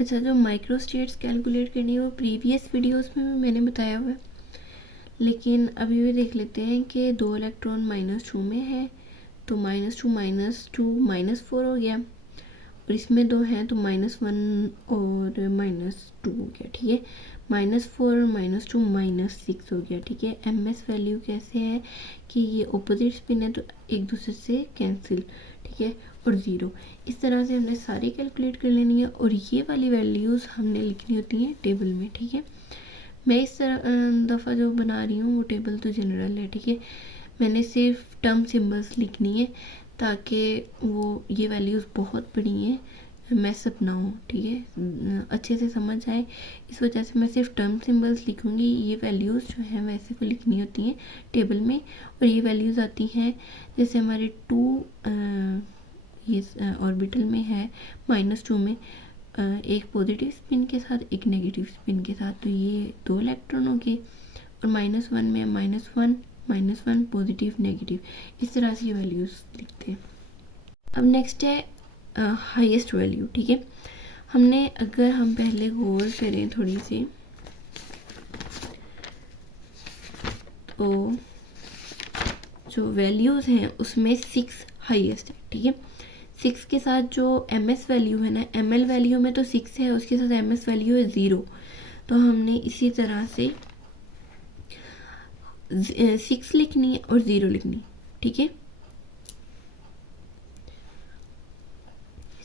अच्छा, जो micro states calculate करनी है वो प्रीवियस वीडियोस में भी मैंने बताया हुआ है, लेकिन अभी भी देख लेते हैं कि 2 इलेक्ट्रॉन -2 में है, तो -2 -4 हो गया, और इसमें 2 हैं तो -1 और -2 हो गया। ठीक है, -4 और -2 -6 हो गया। ठीक है, MS वैल्यू कैसे है कि ये ऑपोजिट स्पिन है तो एक दूसरे से कैंसिल। ठीक है, और 0 इस तरह से हमने सारी कैलकुलेट कर लेनी है, और ये वाली वैल्यूज़ हमने लिखनी होती हैं टेबल में। ठीक है, मैं इस दफ़ा जो बना रही हूँ वो टेबल तो जनरल है। ठीक है, मैंने सिर्फ टर्म सिंबल्स लिखनी है ताकि वो ये वैल्यूज़ बहुत बड़ी हैं, मैसअप ना हो। ठीक है, अच्छे से समझ आए, इस वजह से मैं सिर्फ टर्म सिंबल्स लिखूँगी। ये वैल्यूज़ जो हैं वैसे को लिखनी होती हैं टेबल में, और ये वैल्यूज़ आती हैं जैसे हमारे 2 ये ऑर्बिटल में है, -2 में एक पॉजिटिव स्पिन के साथ एक नेगेटिव स्पिन के साथ, तो ये 2 इलेक्ट्रॉन हो गए, और -1 में -1 पॉजिटिव नेगेटिव, इस तरह से ये वैल्यूज़ लिखते हैं। अब नेक्स्ट है हाईएस्ट वैल्यू। ठीक है, हमने अगर हम पहले गौर करें थोड़ी सी, तो जो वैल्यूज़ हैं उसमें 6 हाईएस्ट है। ठीक है, 6 के साथ जो MS वैल्यू है ना, ML वैल्यू में तो 6 है, उसके साथ MS वैल्यू है 0, तो हमने इसी तरह से 6 लिखनी है और 0 लिखनी। ठीक है,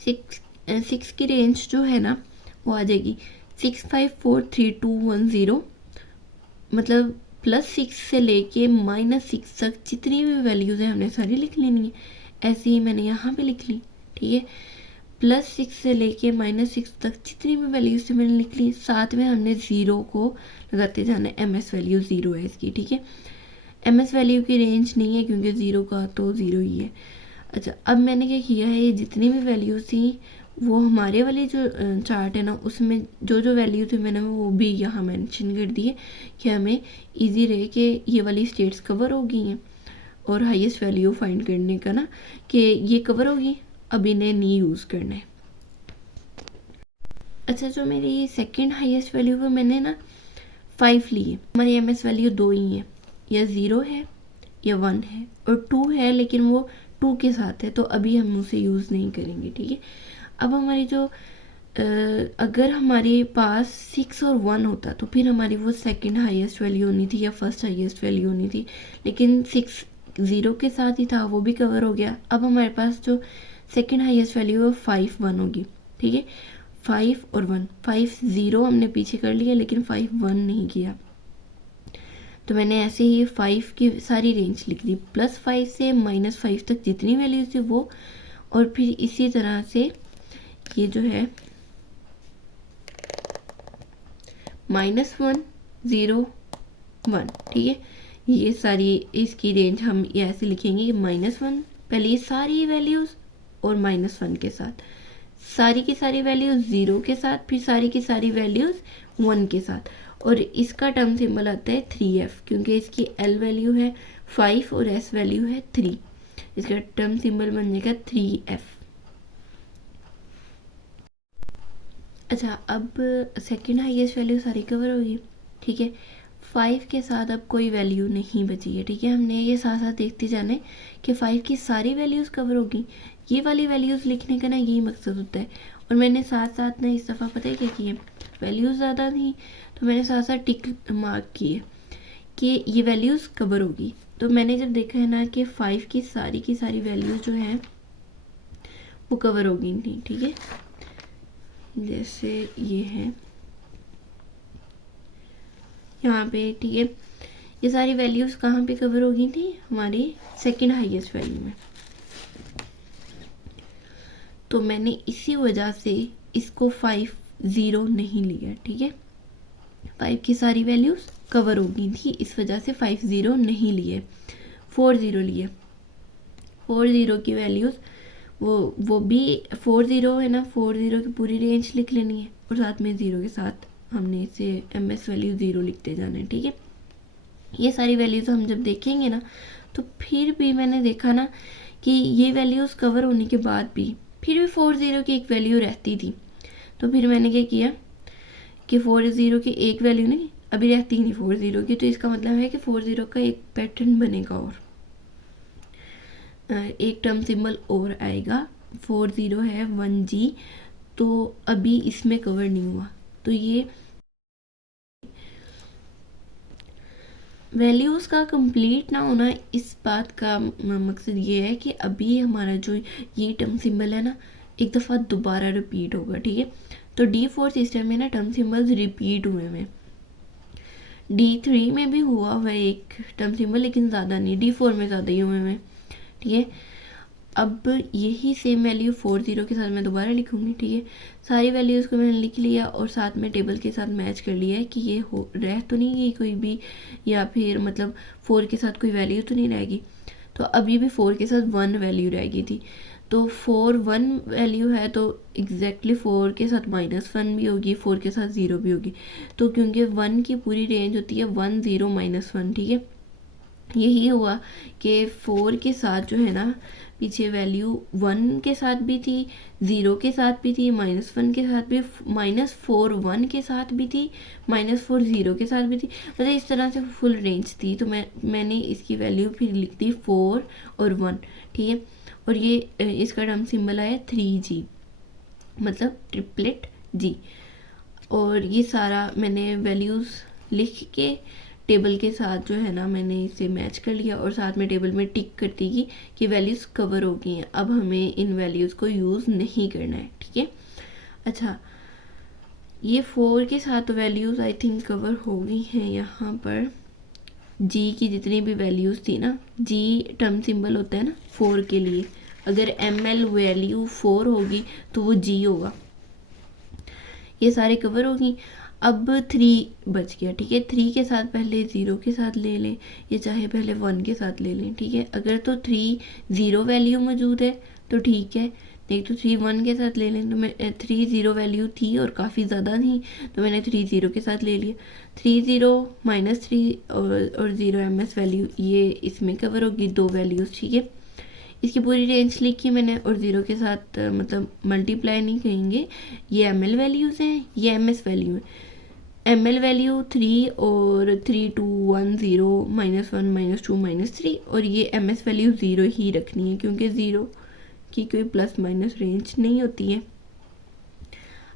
6 की रेंज जो है ना वो आ जाएगी 6 5 4 3 2 1 0, मतलब +6 से लेके -6 तक जितनी भी वैल्यूज़ हैं हमने सारी लिख लेनी है। ऐसे ही मैंने यहाँ पे लिख ली। ठीक है, +6 से लेके -6 तक जितनी भी वैल्यूज़ थी मैंने लिख ली, साथ में हमने 0 को लगाते जाना है। MS वैल्यू 0 है इसकी। ठीक है, MS वैल्यू की रेंज नहीं है क्योंकि 0 का तो 0 ही है। अच्छा, अब मैंने क्या किया है, ये जितनी भी वैल्यूज़ थी वो हमारे वाली जो चार्ट है ना उसमें जो जो वैल्यू थी मैंने वो भी यहाँ मेंशन कर दी है कि हमें इजी रहे कि ये वाली स्टेट्स कवर हो गई हैं, और हाईएस्ट वैल्यू फाइंड करने का ना कि ये कवर होगी, अब इन्हें नहीं यूज़ करना है। अच्छा, जो मेरी सेकंड हाईएस्ट वैल्यू वो मैंने ना 5 ली है। हमारी MS वैल्यू 2 ही है, या 0 है या 1 है, और 2 है लेकिन वो 2 के साथ है तो अभी हम उसे यूज़ नहीं करेंगे। ठीक है, अब हमारी जो अगर हमारे पास 6 और 1 होता तो फिर हमारी वो सेकंड हाईएस्ट वैल्यू होनी थी या फर्स्ट हाईएस्ट वैल्यू होनी थी, लेकिन 6 0 के साथ ही था, वो भी कवर हो गया। अब हमारे पास जो सेकंड हाईएस्ट वैल्यू है 5 1 होगी। ठीक है, 5 और 1, 5 0 हमने पीछे कर लिया लेकिन 5 1 नहीं किया, तो मैंने ऐसे ही 5 की सारी रेंज लिख दी, +5 से -5 तक जितनी वैल्यू थी वो, और फिर इसी तरह से ये जो है -1 0 1। ठीक है, ये सारी इसकी रेंज हम ये ऐसे लिखेंगे कि -1 पहले ये सारी वैल्यूज़ और -1 के साथ, सारी की सारी वैल्यूज़ 0 के साथ, फिर सारी की सारी वैल्यूज़ 1 के साथ, और इसका टर्म सिंबल आता है 3F क्योंकि इसकी L वैल्यू है 5 और S वैल्यू है 3, इसका टर्म सिंबल बन जाएगा 3F। अच्छा, अब सेकंड हाईएस्ट वैल्यू सारी कवर होगी। ठीक है, 5 के साथ अब कोई वैल्यू नहीं बची है। ठीक है, हमने ये साथ साथ देखते जाना है कि 5 की सारी वैल्यूज़ कवर होगी। ये वाली वैल्यूज़ लिखने का ना यही मकसद होता है, और मैंने साथ साथ ना इस दफ़ा पता है क्या किया, वैल्यूज़ ज़्यादा थी तो मैंने साथ साथ टिक मार्क किए कि ये वैल्यूज़ कवर होगी। तो मैंने जब देखा है ना कि 5 की सारी वैल्यूज़ जो हैं वो कवर होगी नहीं। ठीक है, जैसे ये है यहाँ पे। ठीक है, ये सारी वैल्यूज़ कहाँ पे कवर हो गई थी, हमारी सेकंड हाईएस्ट वैल्यू में, तो मैंने इसी वजह से इसको 5 0 नहीं लिया। ठीक है, 5 की सारी वैल्यूज़ कवर हो गई थी, इस वजह से 5 0 नहीं लिए, 4 0 लिए। 4 0 की वैल्यूज़ वो भी 4 0 है ना, 4 0 की पूरी रेंज लिख लेनी है, और साथ में 0 के साथ हमने इसे MS वैल्यू 0 लिखते जाना है। ठीक है, ये सारी वैल्यूज़ हम जब देखेंगे ना तो फिर भी मैंने देखा ना कि ये वैल्यूज़ कवर होने के बाद भी फिर भी 4 0 की एक वैल्यू रहती थी, तो फिर मैंने क्या किया कि 4 0 की एक वैल्यू नहीं अभी रहती नहीं 4 0 की, तो इसका मतलब है कि 4 0 का एक पैटर्न बनेगा और एक टर्म सिंबल और आएगा। 4 0 है 1G, तो अभी इसमें कवर नहीं हुआ। तो ये वैल्यूज़ का कंप्लीट ना होना, इस बात का मकसद ये है कि अभी हमारा जो ये टर्म सिंबल है ना एक दफ़ा दोबारा रिपीट होगा, ठीक है। तो D4 सिस्टम में ना टर्म सिंबल्स रिपीट हुए हैं। D3 में भी हुआ हुआ एक टर्म सिंबल, लेकिन ज़्यादा नहीं, D4 में ज़्यादा ही हुए हैं, ठीक है। अब यही सेम वैल्यू 4 0 के साथ मैं दोबारा लिखूँगी, ठीक है। सारी वैल्यूज़ को मैंने लिख लिया और साथ में टेबल के साथ मैच कर लिया है कि ये हो रह तो नहीं गई कोई भी, या फिर मतलब 4 के साथ कोई वैल्यू तो नहीं रहेगी। तो अभी भी 4 के साथ 1 वैल्यू रह गई थी, तो 4 1 वैल्यू है, तो एग्जैक्टली 4 के साथ -1 भी होगी, 4 के साथ 0 भी होगी। तो क्योंकि 1 की पूरी रेंज होती है 1 0 -1, ठीक है। यही हुआ कि 4 के साथ जो है ना पीछे वैल्यू 1 के साथ भी थी, 0 के साथ भी थी, -1 के साथ भी, -4 1 के साथ भी थी, -4 0 के साथ भी थी, मतलब इस तरह से फुल रेंज थी। तो मैंने इसकी वैल्यू फिर लिख दी 4 और 1, ठीक है। और ये इसका टर्म सिंबल आया 3G, मतलब ट्रिपलेट G। और ये सारा मैंने वैल्यूज़ लिख के टेबल के साथ जो है ना मैंने इसे मैच कर लिया और साथ में टेबल में टिक कर दी कि वैल्यूज़ कवर हो गई हैं, अब हमें इन वैल्यूज़ को यूज़ नहीं करना है, ठीक है। अच्छा, ये 4 के साथ वैल्यूज़ आई थिंक कवर हो गई हैं। यहाँ पर G की जितनी भी वैल्यूज़ थी ना, G टर्म सिंबल होता है ना 4 के लिए, अगर ML वैल्यू 4 होगी तो वो G होगा। ये सारे कवर होगी। अब 3 बच गया, ठीक है। 3 के साथ पहले 0 के साथ ले लें, या चाहे पहले 1 के साथ ले लें, ठीक है। अगर तो 3 0 वैल्यू मौजूद है तो ठीक है, नहीं तो 3 1 के साथ ले लें। तो मैं 3 0 वैल्यू थी और काफ़ी ज़्यादा थी, तो मैंने 3 0 के साथ ले लिया। 3 0 -3 और 0 MS वैल्यू, ये इसमें कवर होगी, 2 वैल्यूज़, ठीक है। इसकी पूरी रेंज लिखी मैंने, और 0 के साथ मतलब मल्टीप्लाई नहीं करेंगे। ये ML वैल्यूज़ हैं, ये MS वैल्यू है। ML वैल्यू 3 और 3 2 1 0 -1 -2 -3, और ये MS वैल्यू 0 ही रखनी है क्योंकि 0 की कोई प्लस माइनस रेंज नहीं होती है।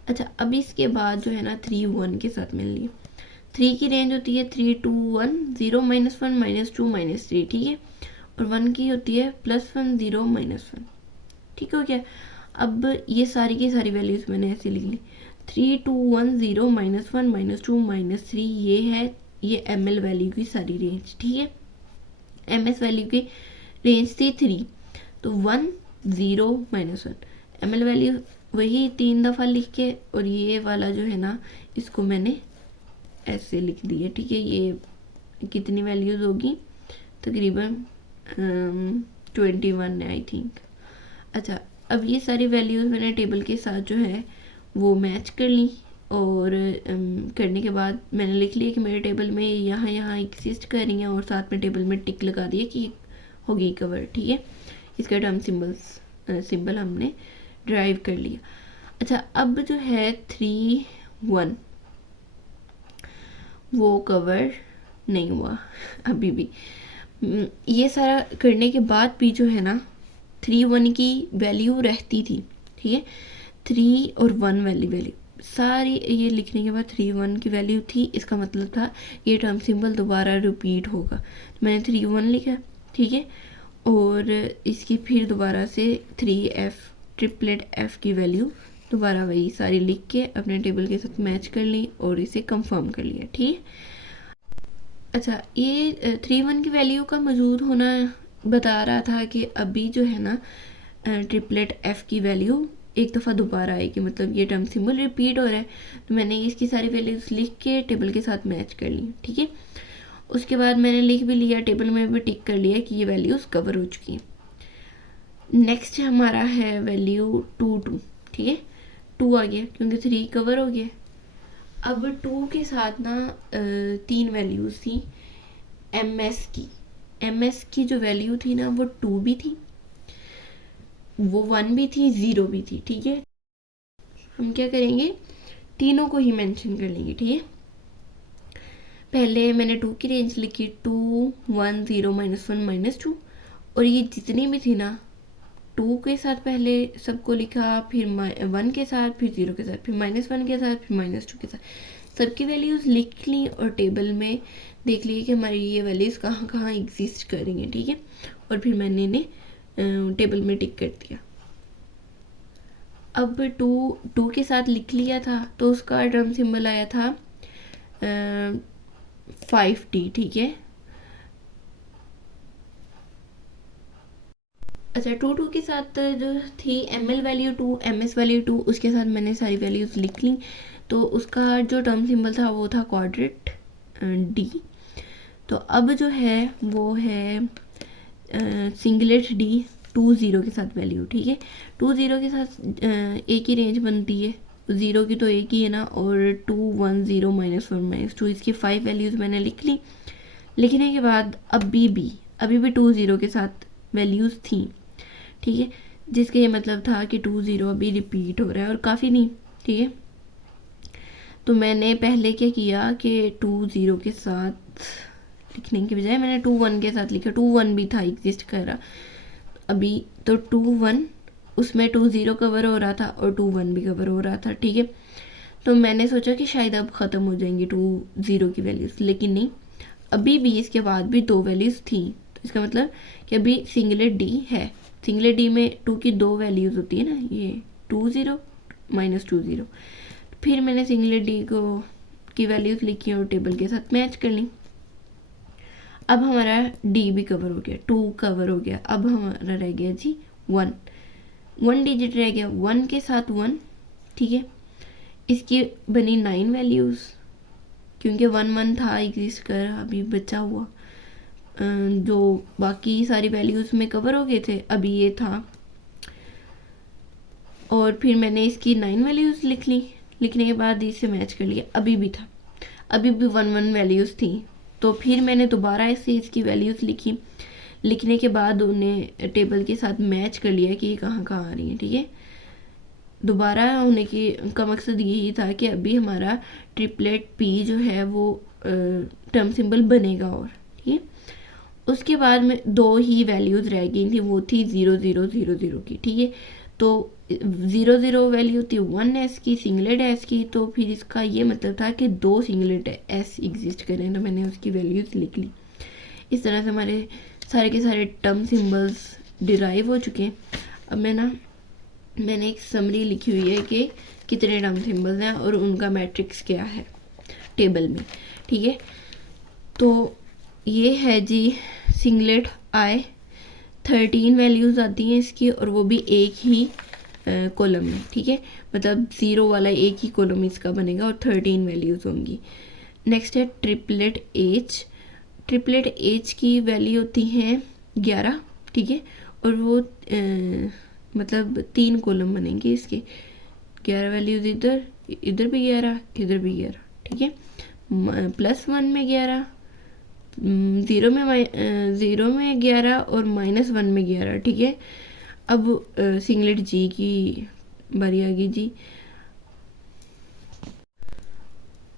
अच्छा, अब इसके बाद जो है ना 3 1 के साथ मिल लिया। 3 की रेंज होती है 3 2 1 0 -1 -2 -3, ठीक है। और 1 की होती है +1 0 -1, ठीक हो गया। अब ये सारी की सारी वैल्यूज़ मैंने ऐसे लिख ली। 3 2 1 0 -1 -2 -3, ये है ये ML वैल्यू की सारी रेंज, ठीक है। MS वैल्यू की रेंज थी 3, तो 1 0 -1। ML वैल्यू वही 3 दफ़ा लिख के, और ये वाला जो है ना इसको मैंने ऐसे लिख दिया, ठीक है। ये कितनी वैल्यूज़ होगी, तकरीबन 21 है आई थिंक। अच्छा, अब ये सारी वैल्यूज़ मैंने टेबल के साथ जो है वो मैच कर ली, और करने के बाद मैंने लिख लिया कि मेरे टेबल में यहाँ यहाँ एग्जिस्ट कर रही हैं, और साथ में टेबल में टिक लगा दिया कि होगी कवर, ठीक है। इसका टर्म सिंबल हमने ड्राइव कर लिया। अच्छा, अब जो है 3 1 वो कवर नहीं हुआ अभी भी। ये सारा करने के बाद भी जो है ना 3 1 की वैल्यू रहती थी, ठीक है। 3 और 1 वैल्यू सारी ये लिखने के बाद 3 1 की वैल्यू थी, इसका मतलब था ये टर्म सिंबल दोबारा रिपीट होगा। तो मैंने 3 1 लिखा, ठीक है। और इसकी फिर दोबारा से 3F ट्रिपलेट F की वैल्यू दोबारा वही सारी लिख के अपने टेबल के साथ मैच कर ली और इसे कंफर्म कर लिया, ठीक है। अच्छा, ये 3 1 की वैल्यू का मौजूद होना बता रहा था कि अभी जो है ना ट्रिपलेट F की वैल्यू एक दफ़ा दोबारा आएगी, मतलब ये टर्म सिंबल रिपीट हो रहा है। तो मैंने इसकी सारी वैल्यूज़ लिख के टेबल के साथ मैच कर ली, ठीक है। उसके बाद मैंने लिख भी लिया, टेबल में भी टिक कर लिया कि ये वैल्यूज़ कवर हो चुकी हैं। नेक्स्ट हमारा है वैल्यू 2 2, ठीक है। 2 आ गया क्योंकि 3 कवर हो गया। अब 2 के साथ ना 3 वैल्यूज़ थी MS की जो वैल्यू थी ना वो 2 भी थी, वो 1 भी थी, 0 भी थी, ठीक है। हम क्या करेंगे, तीनों को ही मेंशन कर लेंगे, ठीक है। पहले मैंने 2 की रेंज लिखी, 2 1 0 -1 -2, और ये जितनी भी थी ना 2 के साथ पहले सबको लिखा, फिर 1 के साथ, फिर 0 के साथ, फिर -1 के साथ, फिर -2 के साथ, सबकी वैल्यूज़ लिख ली और टेबल में देख लिए कि हमारी ये वैल्यूज़ कहाँ कहाँ एग्जिस्ट करेंगे, ठीक है। और फिर मैंने इन्हें टेबल में टिक कर दिया। अब 2 के साथ लिख लिया था तो उसका ड्रम सिंबल आया था 5D, ठीक है। अच्छा, 2 के साथ जो थी ML वैल्यू 2, MS वैल्यू 2, उसके साथ मैंने सारी वैल्यूज़ लिख ली। तो उसका जो टर्म सिंबल था वो था क्वाड्रेट D। तो अब जो है वो है सिंगलेट D 2 0 के साथ वैल्यू, ठीक है। 2 0 के साथ एक ही रेंज बनती है, 0 की तो एक ही है ना, और 2 1 0 -1 -2, इसकी 5 वैल्यूज़ मैंने लिख ली। लिखने के बाद अभी भी 2 0 के साथ वैल्यूज़ थी, ठीक है, जिसका ये मतलब था कि 2 0 अभी रिपीट हो रहा है और काफ़ी नहीं, ठीक है। तो मैंने पहले क्या किया कि 2 0 के साथ लिखने के बजाय मैंने 2 1 के साथ लिखा। 2 1 भी था एग्जिस्ट कर रहा अभी, तो 2 1 उसमें 2 0 कवर हो रहा था और 2 1 भी कवर हो रहा था, ठीक है। तो मैंने सोचा कि शायद अब ख़त्म हो जाएंगी 2 0 की वैल्यूज़, लेकिन नहीं, अभी भी इसके बाद भी 2 वैल्यूज़ थी। तो इसका मतलब कि अभी सिंगलेट D है। सिंगलेट D में 2 की 2 वैल्यूज़ होती है ना, ये 2 0 -2 0। फिर मैंने सिंगलेट D की वैल्यूज़ लिखी और टेबल के साथ मैच कर ली। अब हमारा D भी कवर हो गया, 2 कवर हो गया। अब हमारा रह गया जी 1 डिजिट रह गया, 1 के साथ 1, ठीक है। इसकी बनी 9 वैल्यूज़, क्योंकि 1 1 था एग्जिस्ट कर, अभी बचा हुआ जो बाकी सारी वैल्यूज़ में कवर हो गए थे, अभी ये था। और फिर मैंने इसकी 9 वैल्यूज़ लिख ली। लिखने के बाद इसे मैच कर लिया, अभी भी था, अभी भी 1 1 वैल्यूज़ थी। तो फिर मैंने दोबारा ऐसे इसकी वैल्यूज़ लिखी। लिखने के बाद उन्हें टेबल के साथ मैच कर लिया कि ये कहाँ कहाँ आ रही है, ठीक है। दोबारा होने का मकसद यही था कि अभी हमारा ट्रिपलेट P जो है वो टर्म सिंबल बनेगा, और ठीक है। उसके बाद में 2 ही वैल्यूज़ रह गई थी, वो थी 0 0 0 0 की, ठीक है। तो 0 0 वैल्यू थी 1 S की, सिंगलेट S की। तो फिर इसका ये मतलब था कि 2 सिंगलेट S एग्जिस्ट करें, तो मैंने उसकी वैल्यूज़ लिख ली। इस तरह से हमारे सारे के सारे टर्म सिंबल्स डिराइव हो चुके हैं। अब मैंने एक समरी लिखी हुई है कि कितने टर्म सिंबल्स हैं और उनका मैट्रिक्स क्या है टेबल में, ठीक है। तो ये है जी सिंगलेट I, 13 वैल्यूज़ आती हैं इसकी, और वो भी एक ही कॉलम में, ठीक है। मतलब 0 वाला एक ही कॉलम इसका बनेगा और 13 वैल्यूज़ होंगी। नेक्स्ट है ट्रिपलेट H। ट्रिपलेट H की वैल्यू होती हैं 11, ठीक है। और वो मतलब 3 कॉलम बनेंगे इसके, 11 वैल्यूज़ इधर भी 11, इधर भी 11, ठीक है। +1 में 11, 0 में 11 और -1 में 11, ठीक है। अब सिंगलेट G की बारी आ गई जी।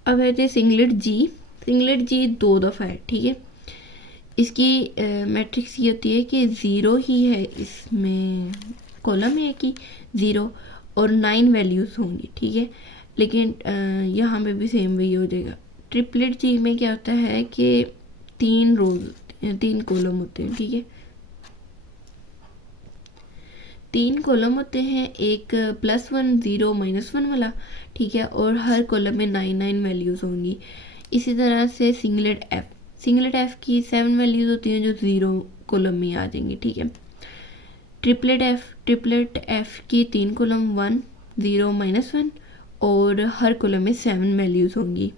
अब है जी सिंगलेट G 2 दफ़ा है, ठीक है। इसकी मैट्रिक्स ये होती है कि 0 ही है इसमें, कॉलम है कि 0 और 9 वैल्यूज़ होंगी, ठीक है। लेकिन यहाँ पे भी सेम वही हो जाएगा। ट्रिपलेट G में क्या होता है कि 3 कॉलम होते हैं, ठीक है। 3 कॉलम होते हैं, एक +1 0 -1 वाला, ठीक है, और हर कॉलम में 9 वैल्यूज़ होंगी। इसी तरह से सिंगलेट F की 7 वैल्यूज़ होती हैं जो 0 कॉलम में आ जाएंगी, ठीक है। ट्रिपलेट F की 3 कॉलम 1 0 -1 और हर कॉलम में 7 वैल्यूज़ होंगी,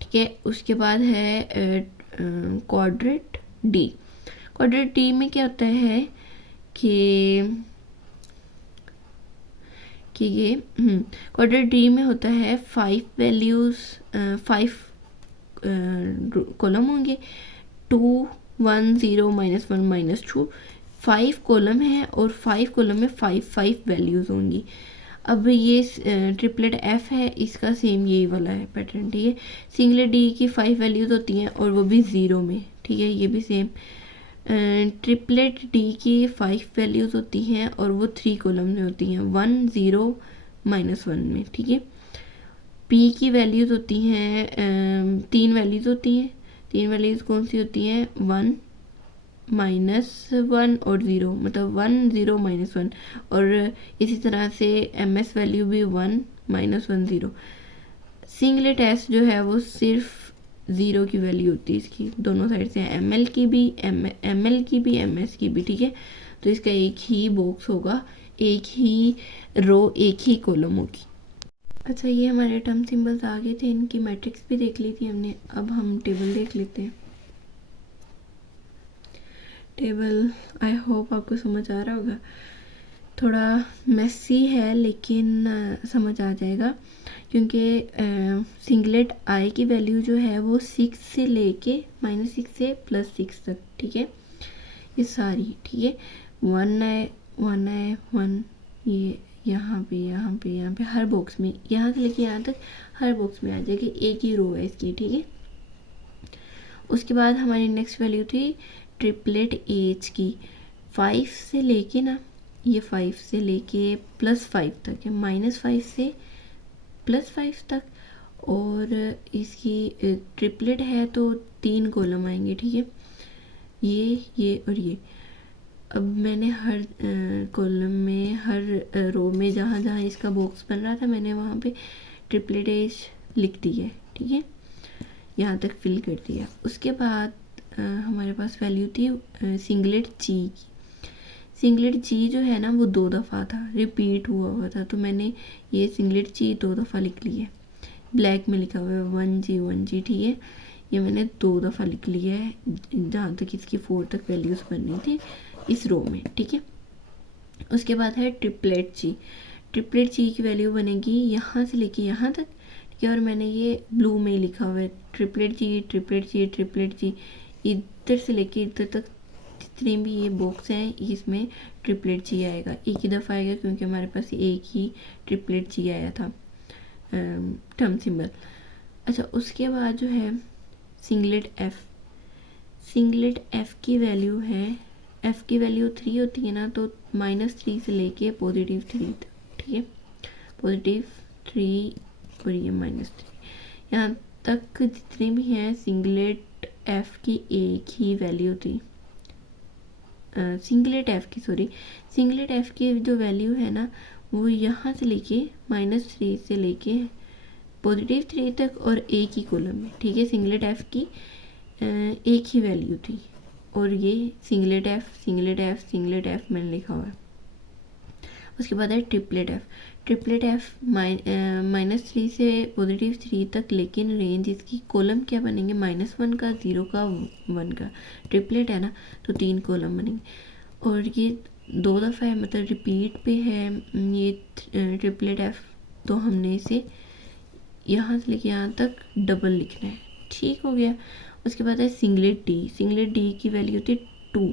ठीक है। उसके बाद है क्वाड्रेट D में क्या होता है कि ये क्वाड्रेट D में होता है 5 वैल्यूज़, 5 कॉलम होंगे, 2 1 0 -1 -2, 5 कॉलम है और 5 कॉलम में 5 वैल्यूज़ होंगी। अब ये ट्रिपलेट एफ है, इसका सेम यही वाला है पैटर्न, ठीक है। सिंगलेट डी की 5 वैल्यूज़ होती हैं और वो भी ज़ीरो में, ठीक है, ये भी सेम। ट्रिपलेट डी की 5 वैल्यूज़ होती हैं और वो 3 कॉलम में होती हैं, 1 0 -1 में, ठीक है। पी की वैल्यूज़ होती हैं 3 वैल्यूज़ होती हैं। 3 वैल्यूज़ कौन सी होती हैं? 1 -1 और 0, मतलब 1 0 -1। और इसी तरह से एम एस वैल्यू भी 1 -1 0। सिंगलेट एस जो है वो सिर्फ 0 की वैल्यू होती है इसकी, दोनों साइड से, एम एल की भी एम एल की भी एम एस की भी, ठीक है। तो इसका एक ही बॉक्स होगा, एक ही रो, एक ही कॉलम होगी। अच्छा, ये हमारे टर्म सिंबल्स आ गए थे, इनकी मैट्रिक्स भी देख ली थी हमने। अब हम टेबल देख लेते हैं। टेबल आई होप आपको समझ आ रहा होगा, थोड़ा मेसी है लेकिन समझ आ जाएगा, क्योंकि सिंगलेट आई की वैल्यू जो है वो 6 से लेके -6 से +6 तक, ठीक है, ये सारी, ठीक है। 1 है 1 है 1, ये यहाँ पे यहाँ पे यहाँ पे हर बॉक्स में, यहाँ से लेके यहाँ तक हर बॉक्स में आ जाएगी, एक ही रो है इसकी, ठीक है। उसके बाद हमारी नेक्स्ट वैल्यू थी ट्रिपलेट एच की, 5 से लेके ना, ये 5 से लेके +5 तक है, -5 से +5 तक। और इसकी ट्रिपलेट है तो 3 कॉलम आएंगे, ठीक है, ये और ये। अब मैंने हर कॉलम में, हर रो में जहाँ जहाँ इसका बॉक्स बन रहा था, मैंने वहाँ पे ट्रिपलेट एच लिख दी है, ठीक है, यहाँ तक फिल कर दिया। उसके बाद हमारे पास वैल्यू थी सिंगलेट जी की। सिंगलेट जी जो है ना वो 2 दफ़ा था, रिपीट हुआ था, तो मैंने ये सिंगलेट जी 2 दफ़ा लिख लिया है, ब्लैक में लिखा हुआ है 1 G, ठीक है। ये मैंने 2 दफ़ा लिख लिया है, जहाँ तक इसकी 4 तक वैल्यूज़ बननी थी इस रो में, ठीक है। उसके बाद है ट्रिपलेट जी। ट्रिपलेट जी की वैल्यू बनेगी यहाँ से लेके यहाँ तक, ठीक है। और मैंने ये ब्लू में लिखा हुआ है ट्रिपलेट जी ट्रिपलेट जी ट्रिपलेट जी, इधर से लेके इधर तक जितने भी ये बॉक्स हैं इसमें ट्रिपलेट जी आएगा, एक ही दफ़ा आएगा, क्योंकि हमारे पास एक ही ट्रिपलेट जी आया था टर्म सिंबल। अच्छा, उसके बाद जो है सिंगलेट एफ। सिंगलेट एफ की वैल्यू है, एफ की वैल्यू 3 होती है ना, तो -3 से लेके +3 तक, ठीक है, +3 और ये -3, यहाँ तक जितने भी हैं सिंगलेट एफ की एक ही वैल्यू थी। सिंगलेट एफ की जो वैल्यू है ना वो यहाँ से लेके -3 से लेके +3 तक और एक ही कॉलम में, ठीक है। सिंगलेट एफ की एक ही वैल्यू थी, और ये सिंगलेट एफ मैंने लिखा हुआ है। उसके बाद है ट्रिपलेट एफ -3 से +3 तक, लेकिन रेंज इसकी कॉलम क्या बनेंगे, -1 का, 0 का, 1 का, ट्रिपलेट है ना तो 3 कॉलम बनेंगे। और ये 2 दफ़ा है, मतलब रिपीट पे है ये ट्रिपलेट एफ, तो हमने इसे यहाँ से लेके यहाँ तक डबल लिखना है, ठीक हो गया। उसके बाद है सिंगलेट डी की वैल्यू थी 2,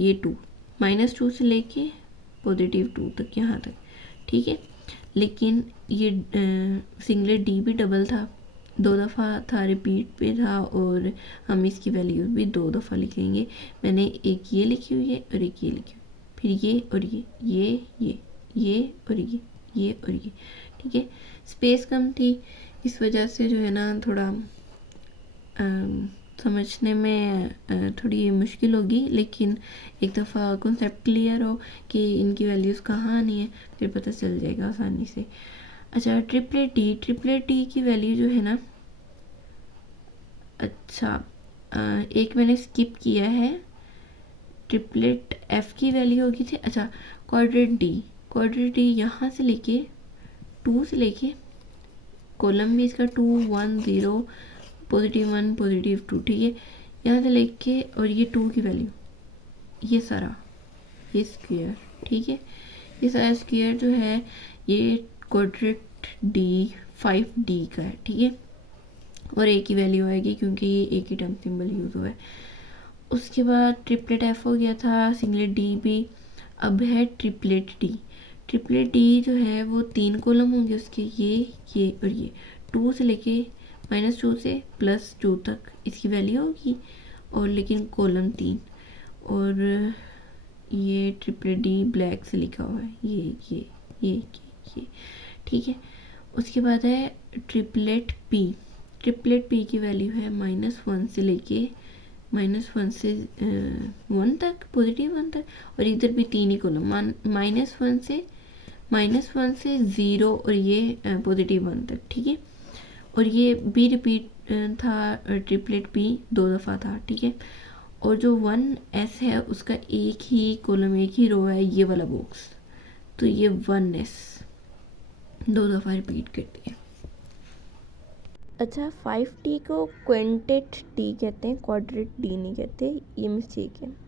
ये 2, -2 से लेके +2 तक, यहाँ तक, ठीक है। लेकिन ये सिंगलेट डी भी डबल था, 2 दफ़ा था, रिपीट पे था, और हम इसकी वैल्यू भी 2 दफ़ा लिखेंगे। मैंने एक ये लिखी हुई है और एक ये लिखी हुई, फिर ये और ये और ये और ये, ठीक है। स्पेस कम थी, इस वजह से जो है ना थोड़ा समझने में थोड़ी मुश्किल होगी, लेकिन एक दफ़ा कॉन्सेप्ट क्लियर हो कि इनकी वैल्यूज़ कहाँ आनी है, फिर पता चल जाएगा आसानी से। अच्छा, ट्रिपलेट डी की वैल्यू जो है ना, अच्छा एक मैंने स्किप किया है, ट्रिपलेट एफ की वैल्यू होगी थी, अच्छा क्वाड्रेट डी यहाँ से लेके 2 से लेके, कॉलम भी इसका 2 1 0 +1 +2, ठीक है, यहाँ से लेके, और ये 2 की वैल्यू, ये सारा, ये स्क्वायर, ठीक है, ये सारा स्क्वायर जो है ये क्वाड्रेट डी 5D का है, ठीक है। और एक ही वैल्यू आएगी क्योंकि ये एक ही टर्म सिंबल यूज़ हुआ है। उसके बाद ट्रिपलेट एफ हो गया था, सिंगलेट डी भी। अब है ट्रिपलेट ट्रिपलेट डी जो है वो 3 कॉलम होंगे उसके, ये और ये 2 से लेके -2 से +2 तक इसकी वैल्यू होगी, और लेकिन कॉलम 3। और ये ट्रिपलेट डी ब्लैक से लिखा हुआ है, ये ठीक है। उसके बाद है ट्रिपलेट पी। ट्रिपलेट पी की वैल्यू है -1 से लेके -1 से 1 तक, +1 तक, और इधर भी 3 ही कॉलम, -1 से 0 और ये +1 तक, ठीक है। और ये भी रिपीट था, ट्रिपलेट पी 2 दफ़ा था, ठीक है। और जो 1s है उसका एक ही कॉलम, एक ही रो है, ये वाला बॉक्स, तो ये 1s 2 दफ़ा रिपीट करती है। अच्छा, 5t को क्विंटेट टी कहते हैं, क्वाड्रेट डी नहीं कहते, ये मिस्टेक है।